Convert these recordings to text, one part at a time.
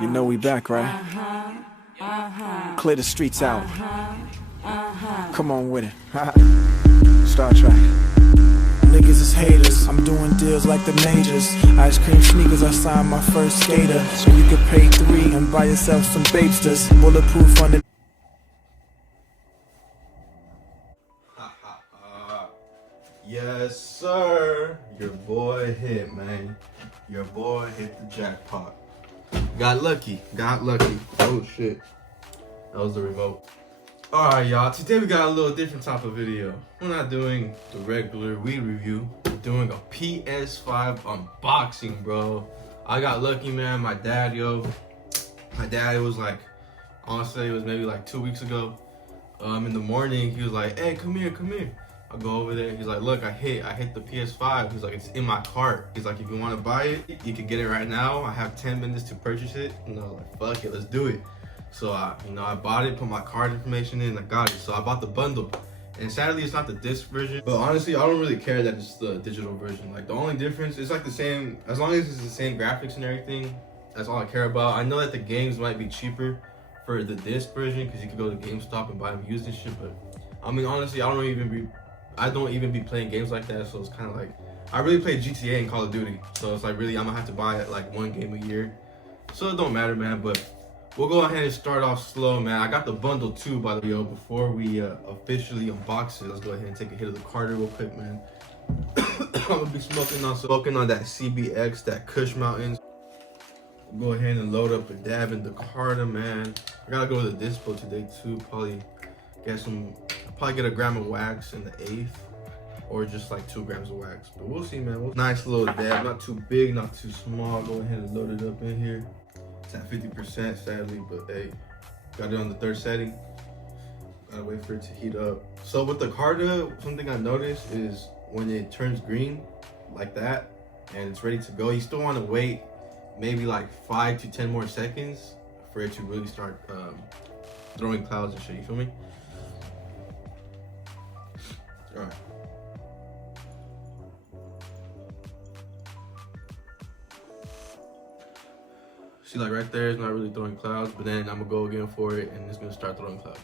You know we back, right? Clear the streets out. Come on with it. Star Trek. Niggas is haters, I'm doing deals like the majors. Ice cream sneakers, I signed my first skater. So you could pay 3 and buy yourself some Babesters. Bulletproof on the... Yes, sir. Your boy hit, man. Your boy hit the jackpot. Got lucky. Oh, shit. That was the remote. Alright, y'all. Today we got a little different type of video. We're not doing the regular weed review. We're doing a PS5 unboxing, bro. I got lucky, man. My dad, it was like, honestly, it was maybe like 2 weeks ago. In the morning, he was like, hey, come here. I go over there. He's like, look, I hit the PS5. He's like, it's in my cart. He's like, if you want to buy it, you can get it right now. I have 10 minutes to purchase it. And I was like, fuck it, let's do it. So I bought it, put my card information in, I got it. So I bought the bundle. And sadly, it's not the disc version. But honestly, I don't really care that it's the digital version. Like, the only difference, it's like the same, as long as it's the same graphics and everything, that's all I care about. I know that the games might be cheaper for the disc version because you can go to GameStop and buy them used and shit. But I mean, honestly, I don't even be playing games like that, so it's kind of like, I really play GTA and Call of Duty, so it's like really I'm gonna have to buy it like 1 game a year, so it don't matter, man. But we'll go ahead and start off slow, man. I got the bundle too, by the way. Before we officially unbox it, let's go ahead and take a hit of the Carter real quick, man. I'm gonna be smoking on that CBX, that Kush Mountains. We'll go ahead and load up a dab in the Carter, man. I gotta go with the dispo today too, probably get a gram of wax in the 1/8, or just like 2 grams of wax. But we'll see, man. Nice little dab, not too big, not too small. Go ahead and load it up in here. It's at 50%, sadly, but hey, got it on the 3rd setting. Gotta wait for it to heat up. So with the Carta, something I noticed is when it turns green like that and it's ready to go, you still want to wait maybe like 5 to 10 more seconds for it to really start throwing clouds and shit. You feel me? All right. See, like right there, it's not really throwing clouds, but then I'm gonna go again for it and it's gonna start throwing clouds.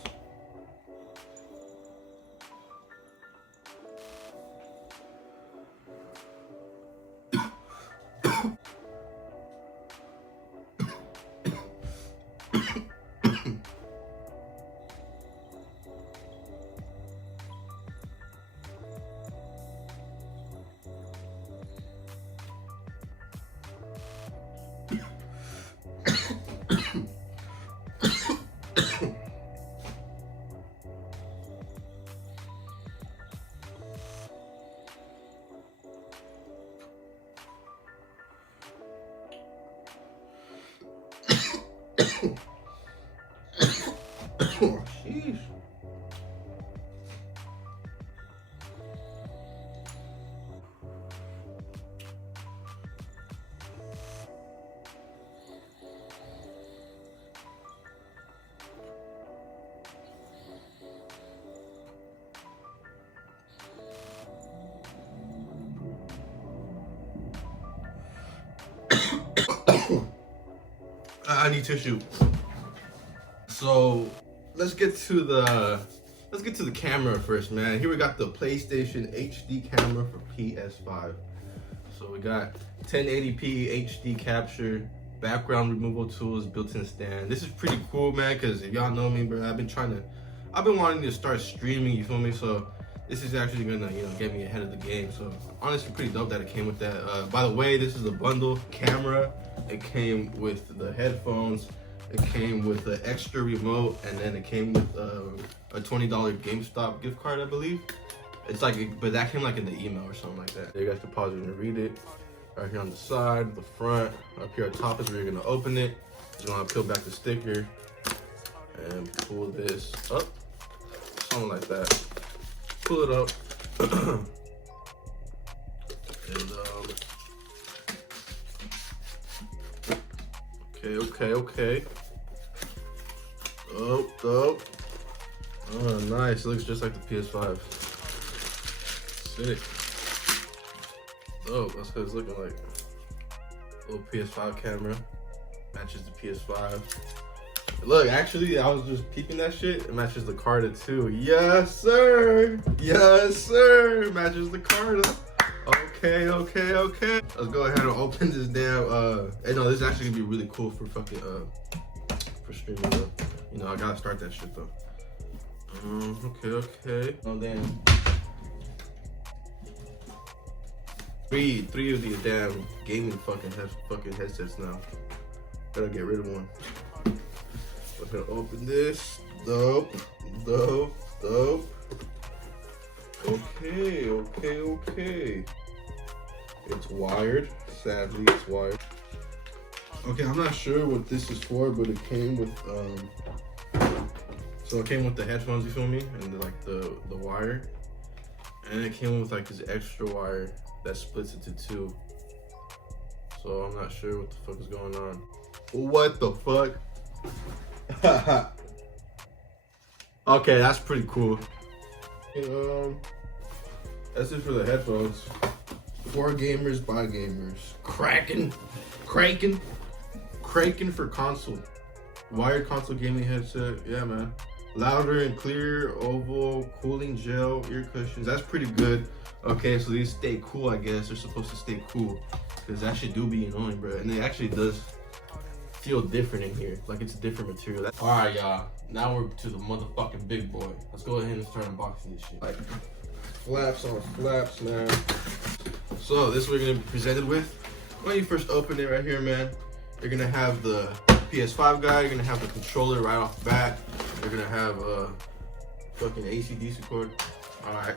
Oh, sheesh. I need tissue. So let's get to the camera first, man. Here we got the PlayStation HD camera for PS5. So we got 1080p HD capture, background removal tools, built-in stand. This is pretty cool, man, because if y'all know me, bro, I've been wanting to start streaming, you feel me? So this is actually gonna, get me ahead of the game. So honestly, pretty dope that it came with that. By the way, this is a bundle camera. It came with the headphones. It came with an extra remote, and then it came with a $20 GameStop gift card, I believe. It's like, but that came like in the email or something like that. You guys can pause it and read it. Right here on the side, the front, up here on top is where you're gonna open it. You're gonna peel back the sticker and pull this up, something like that. Pull it up, and okay. Oh, nice. It looks just like the PS5. Sick. Oh, that's what it's looking like. Little PS5 camera. Matches the PS5. Look, actually, I was just peeping that shit. It matches the Carta too. Yes, sir. Yes, sir. Matches the Carta. Okay. Let's go ahead and open this damn. Hey, no, this is actually gonna be really cool for fucking for streaming though. You know, I gotta start that shit though. Okay. Oh damn. Three of these damn gaming fucking headsets now. Gotta get rid of one. I'm gonna open this. Dope. Okay. It's wired. Sadly, it's wired. Okay, I'm not sure what this is for, but it came with so it came with the headphones, you feel me, and like the wire, and it came with like this extra wire that splits into two. So I'm not sure what the fuck is going on. What the fuck? Okay, that's pretty cool. That's it for the headphones. For gamers, by gamers. Kraken for console. Wired console gaming headset. Yeah, man. Louder and clear, oval, cooling gel, ear cushions. That's pretty good. Okay, so these stay cool, I guess. They're supposed to stay cool. Because that shit do be annoying, bro. And it actually does feel different in here. Like it's a different material. Alright, y'all. Now we're to the motherfucking big boy. Let's go ahead and start unboxing this shit. Like, flaps on flaps, man. So, this is what we're gonna be presented with. When you first open it right here, man, you're gonna have the PS5 guy, you're gonna have the controller right off the bat. You're gonna have a fucking AC/DC cord. Alright.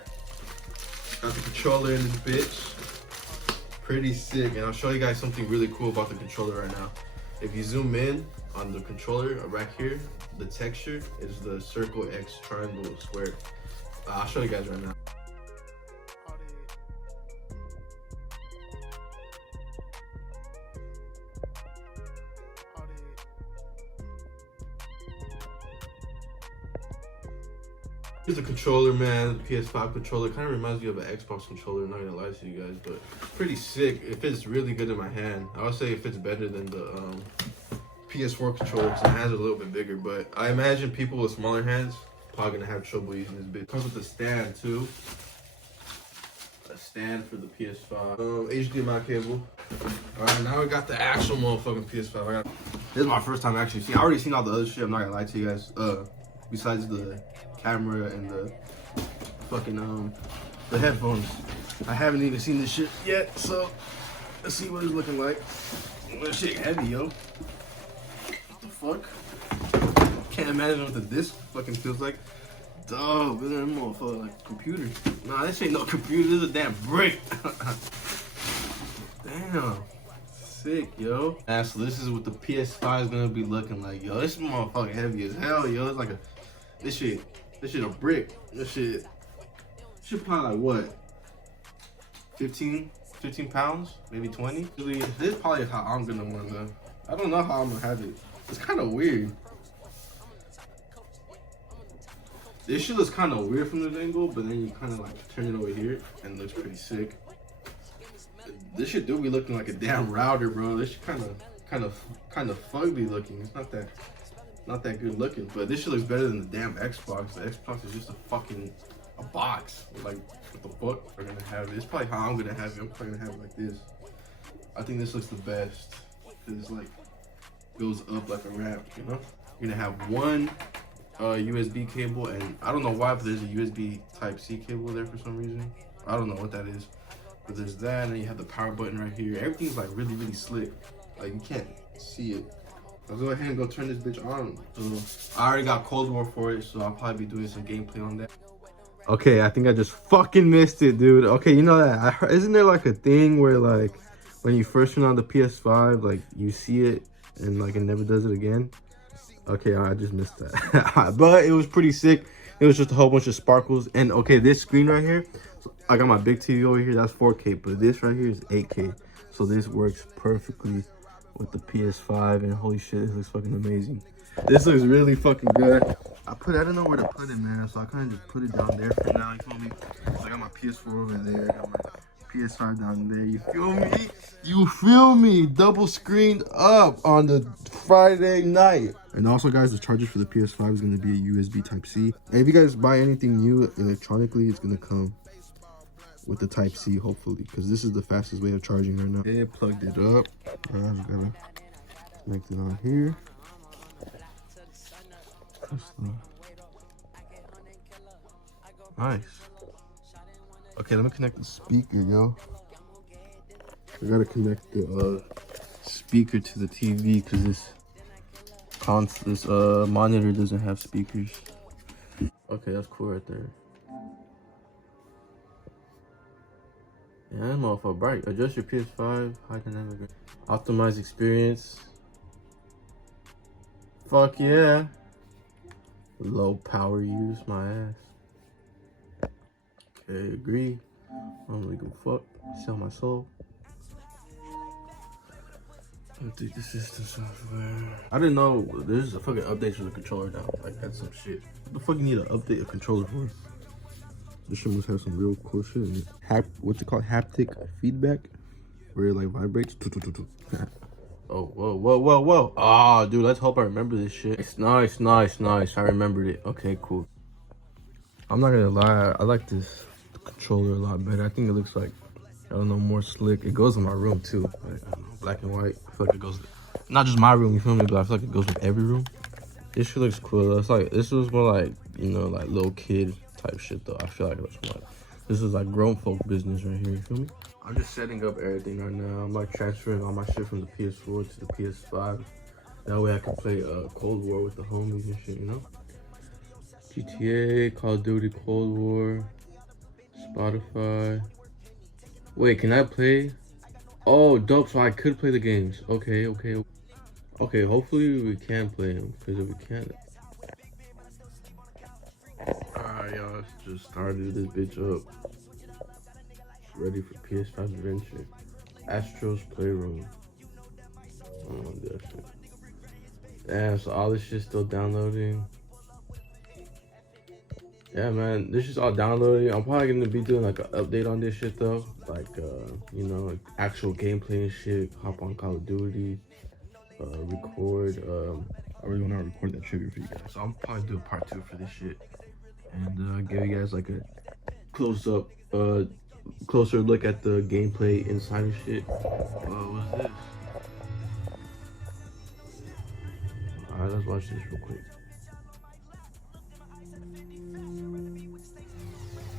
Got the controller in this bitch. Pretty sick. And I'll show you guys something really cool about the controller right now. If you zoom in on the controller right here, the texture is the circle, X, triangle, square. I'll show you guys right now. Here's the controller, man. The PS5 controller kind of reminds me of an Xbox controller. I'm not gonna lie to you guys, but pretty sick. It fits really good in my hand. I would say it fits better than the PS4 controller because my hands are a little bit bigger. But I imagine people with smaller hands probably gonna have trouble using this bit. Comes with a stand too. A stand for the PS5. HDMI cable. All right, now we got the actual motherfucking PS5. This is my first time actually seeing. I already seen all the other shit. I'm not gonna lie to you guys. Besides the camera and the fucking the headphones, I haven't even seen this shit yet. So let's see what it's looking like. This shit heavy, yo. What the fuck? Can't imagine what the disc fucking feels like. Dog, this is a motherfucker like computer. Nah, this ain't no computer. This is a damn brick. Damn. Sick, yo. And so this is what the PS5 is gonna be looking like, yo. This motherfucker heavy as hell, yo. It's like a this shit a brick. This shit probably like what? 15 pounds, maybe 20. This is probably how I'm gonna want to. I don't know how I'm gonna have it. It's kind of weird. This shit looks kind of weird from this angle, but then you kind of like turn it over here and it looks pretty sick. This shit do be looking like a damn router, bro. This shit kind of fugly looking. It's not that good looking, but this shit looks better than the damn Xbox. The Xbox is just a box. Like, what the fuck? We're gonna have it. It's probably how I'm gonna have it. I'm probably gonna have it like this. I think this looks the best. It's like goes up like a ramp, you know. You're gonna have one USB cable, and I don't know why, but there's a USB Type-C cable there for some reason. I don't know what that is, but there's that, and then you have the power button right here. Everything's like really, really slick. Like you can't see it. I'll go ahead and go turn this bitch on. So I already got Cold War for it, so I'll probably be doing some gameplay on that. Okay, I think I just fucking missed it, dude. Okay, you know that, isn't there like a thing where like when you first turn on the PS5, like you see it and like it never does it again? Okay, I just missed that. But it was pretty sick. It was just a whole bunch of sparkles. And okay, this screen right here, I got my big TV over here, that's 4K, but this right here is 8K. So this works perfectly with the PS5, and holy shit, this looks fucking amazing. This looks really fucking good. I don't know where to put it, man, so I kind of just put it down there for now, you feel me? So I got my PS4 over there, I got my PS5 down there. You feel me? You feel me? Double screened up on the Friday night. And also, guys, the charger for the PS5 is going to be a USB Type-C. And if you guys buy anything new electronically, it's going to come with the Type-C, hopefully, because this is the fastest way of charging right now. Yeah, plugged it up. I just gotta connect it on here. Nice. Okay, let me connect the speaker, yo. I gotta connect the speaker to the TV because this monitor doesn't have speakers. Okay, that's cool right there. Yeah, that motherfucker bright. Adjust your PS5, high dynamic, optimize experience. Fuck yeah. Low power use, my ass. Okay, agree. I don't really give a fuck. Sell my soul. Update the system software. I didn't know there's a fucking update for the controller now. Like, that's some shit. What the fuck you need to update a controller for? This shit must have some real cool shit in it. What's it called? Haptic feedback? Where it like vibrates. Oh, whoa. Ah, dude, let's hope I remember this shit. It's nice. I remembered it. Okay, cool. I'm not gonna lie, I like this controller a lot better. I think it looks like, I don't know, more slick. It goes in my room too. Like, I don't know, black and white. I feel like it goes, not just my room, you feel me? But I feel like it goes in every room. This shit looks cool though. It's like, this was more like, you know, like little kid type shit though. I feel like that's more like, this is like grown folk business right here, you feel me? I'm just setting up everything right now. I'm like transferring all my shit from the PS4 to the PS5. That way I can play Cold War with the homies and shit, you know? GTA, Call of Duty, Cold War, Spotify. Wait, can I play? Oh, dope, so I could play the games. Okay, hopefully we can play them, because if we can't... Alright, y'all, let's just started this bitch up. Ready for PS5 Adventure. Astro's Playroom. I don't want to do that shit. Damn, so all this shit's still downloading. Yeah, man, this is all downloading. I'm probably gonna be doing like an update on this shit though. Like, you know, like actual gameplay and shit. Hop on Call of Duty. Record. I really wanna record that trigger for you guys. So I'm probably do a part 2 for this shit. And give you guys like a closer look at the gameplay inside and shit. What's this? Alright, let's watch this real quick.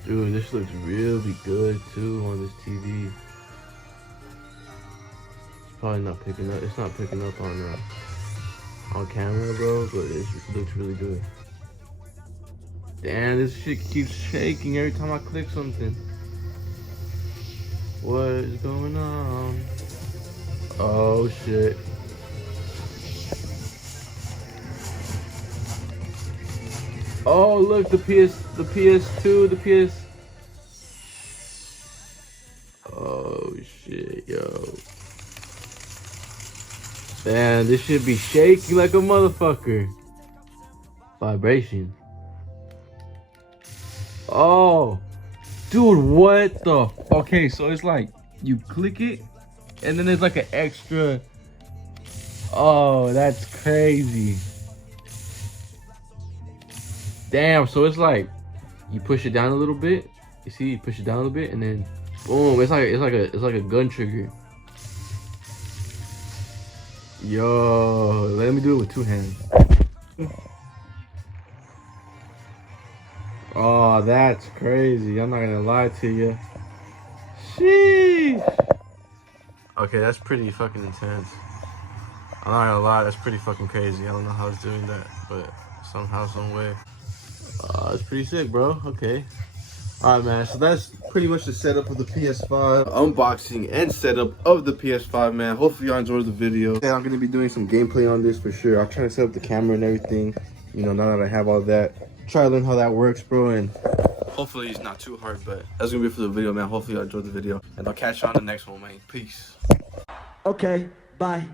Dude, this looks really good too on this TV. It's probably not picking up. It's not picking up on camera, bro, but it looks really good. Damn, this shit keeps shaking every time I click something. What is going on? Oh shit. Oh look, the PS2, the PS. Oh shit, yo. Man, this should be shaking like a motherfucker. Vibration. Oh, dude, what the? Okay, so it's like you click it, and then there's like an extra. Oh, that's crazy. Damn, so it's like you push it down a little bit. You see, you push it down a little bit, and then boom, it's like a gun trigger. Yo, let me do it with 2 hands. Oh, that's crazy. I'm not gonna lie to you. Sheesh. Okay, that's pretty fucking intense. I'm not gonna lie, that's pretty fucking crazy. I don't know how it's doing that, but somehow, some way. It's pretty sick, bro. Okay. Alright, man. So that's pretty much the setup of the PS5. Unboxing and setup of the PS5, man. Hopefully y'all enjoyed the video. Yeah, I'm going to be doing some gameplay on this for sure. I'll try to set up the camera and everything. You know, now that I have all that. Try to learn how that works, bro. And hopefully it's not too hard, but that's going to be it for the video, man. Hopefully y'all enjoyed the video. And I'll catch you on the next one, man. Peace. Okay, bye.